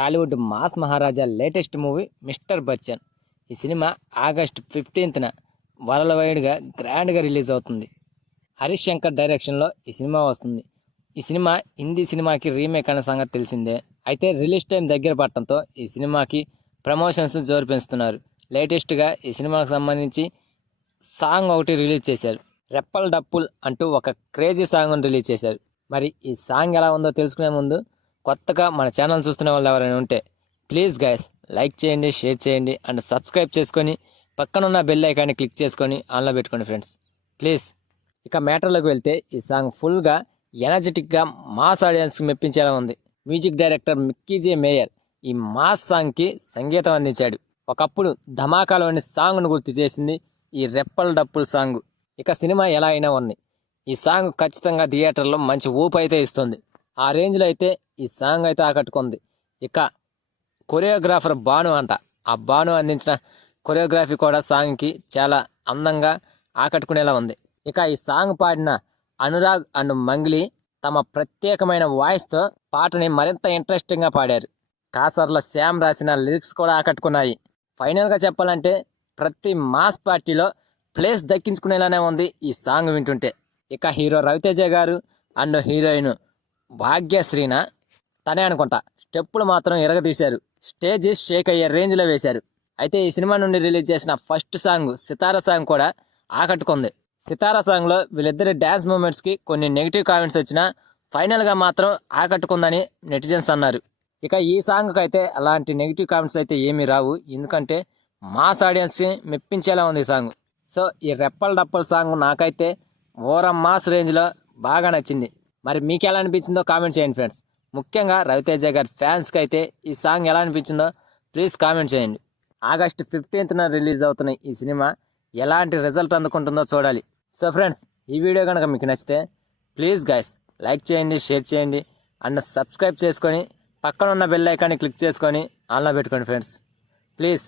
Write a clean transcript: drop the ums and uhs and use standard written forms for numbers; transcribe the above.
Tollywood mass మహారాజా latest movie mister Bachchan. ఈ cinema August 15న world వైడ్గా గ్రాండ్గా రిలీజ్ అవుతుంది. హరీష్ శంకర్ డైరెక్షన్లో ఈ సినిమా వస్తుంది. ఈ సినిమా హిందీ సినిమాకి రీమేక్ అనే సంగతి తెలిసిందే. అయితే రిలీజ్ టైం దగ్గర పడటంతో ఈ సినిమాకి ప్రమోషన్స్ జోరు పెంచుతున్నారు. లేటెస్ట్గా ఈ సినిమాకి సంబంధించి సాంగ్ ఒకటి రిలీజ్ చేశారు. రెప్పల్ డప్పుల్ అంటూ ఒక క్రేజీ సాంగ్ను రిలీజ్ చేశారు. మరి ఈ సాంగ్ ఎలా ఉందో తెలుసుకునే ముందు కొత్తగా మన ఛానల్ చూస్తున్న వాళ్ళు ఎవరైనా ఉంటే ప్లీజ్ గైస్ లైక్ చేయండి, షేర్ చేయండి అండ్ సబ్స్క్రైబ్ చేసుకొని పక్కనున్న బెల్ ఐకాన్ని క్లిక్ చేసుకొని ఆన్లో పెట్టుకోండి ఫ్రెండ్స్ ప్లీజ్. ఇక మ్యాటర్లోకి వెళ్తే ఈ సాంగ్ ఫుల్గా ఎనర్జెటిక్గా మాస్ ఆడియన్స్కి మెప్పించేలా ఉంది. మ్యూజిక్ డైరెక్టర్ మిక్కీ జే మేయర్ ఈ మాస్ సాంగ్కి సంగీతం అందించాడు. ఒకప్పుడు ధమాకాలోని సాంగ్ను గుర్తు చేసింది ఈ రెప్పల్ డప్పుల్ సాంగ్. ఇక సినిమా ఎలా అయినా ఉంది, ఈ సాంగ్ ఖచ్చితంగా థియేటర్లో మంచి ఊపు అయితే ఇస్తుంది. ఆ రేంజ్లో అయితే ఈ సాంగ్ అయితే ఆకట్టుకుంది. ఇక కొరియోగ్రాఫర్ భాను అంట, ఆ భాను అందించిన కొరియోగ్రఫీ కూడా సాంగ్కి చాలా అందంగా ఆకట్టుకునేలా ఉంది. ఇక ఈ సాంగ్ పాడిన అనురాగ్ అండ్ మంగ్లీ తమ ప్రత్యేకమైన వాయిస్తో పాటని మరింత ఇంట్రెస్టింగ్గా పాడారు. కాసర్ల శ్యామ్ రాసిన లిరిక్స్ కూడా ఆకట్టుకున్నాయి. ఫైనల్గా చెప్పాలంటే ప్రతి మాస్ పార్టీలో ప్లేస్ దక్కించుకునేలానే ఉంది ఈ సాంగ్ వింటుంటే. ఇక హీరో రవితేజ గారు అండ్ హీరోయిన్ భాగ్యశ్రీన తనే అనుకుంటా స్టెప్పులు మాత్రం ఎరగదీశారు. స్టేజ్ షేక్ అయ్యే రేంజ్లో వేశారు. అయితే ఈ సినిమా నుండి రిలీజ్ చేసిన ఫస్ట్ సాంగ్ సితారా సాంగ్ కూడా ఆకట్టుకుంది. సితారా సాంగ్లో వీళ్ళిద్దరి డ్యాన్స్ మూమెంట్స్కి కొన్ని నెగిటివ్ కామెంట్స్ వచ్చినా ఫైనల్గా మాత్రం ఆకట్టుకుందని నెటిజన్స్ అన్నారు. ఇక ఈ సాంగ్కి అయితే అలాంటి నెగిటివ్ కామెంట్స్ అయితే ఏమీ రావు, ఎందుకంటే మాస్ ఆడియన్స్ని మెప్పించేలా ఉంది ఈ సాంగ్. సో ఈ రెప్పల్ డప్పల్ సాంగ్ నాకైతే ఓరం మాస్ రేంజ్లో బాగా నచ్చింది. మరి మీకు ఎలా అనిపించిందో కామెంట్ చేయండి ఫ్రెండ్స్. ముఖ్యంగా రవితేజ గారి ఫ్యాన్స్కి అయితే ఈ సాంగ్ ఎలా అనిపించిందో ప్లీజ్ కామెంట్ చేయండి. ఆగస్టు 15న రిలీజ్ అవుతున్న ఈ సినిమా ఎలాంటి రిజల్ట్ అందుకుంటుందో చూడాలి. సో ఫ్రెండ్స్, ఈ వీడియో కనుక మీకు నచ్చితే ప్లీజ్ గైస్ లైక్ చేయండి, షేర్ చేయండి అండ్ సబ్స్క్రైబ్ చేసుకొని పక్కన ఉన్న బెల్ ఐకాన్ని క్లిక్ చేసుకొని ఆన్లో పెట్టుకోండి ఫ్రెండ్స్ ప్లీజ్.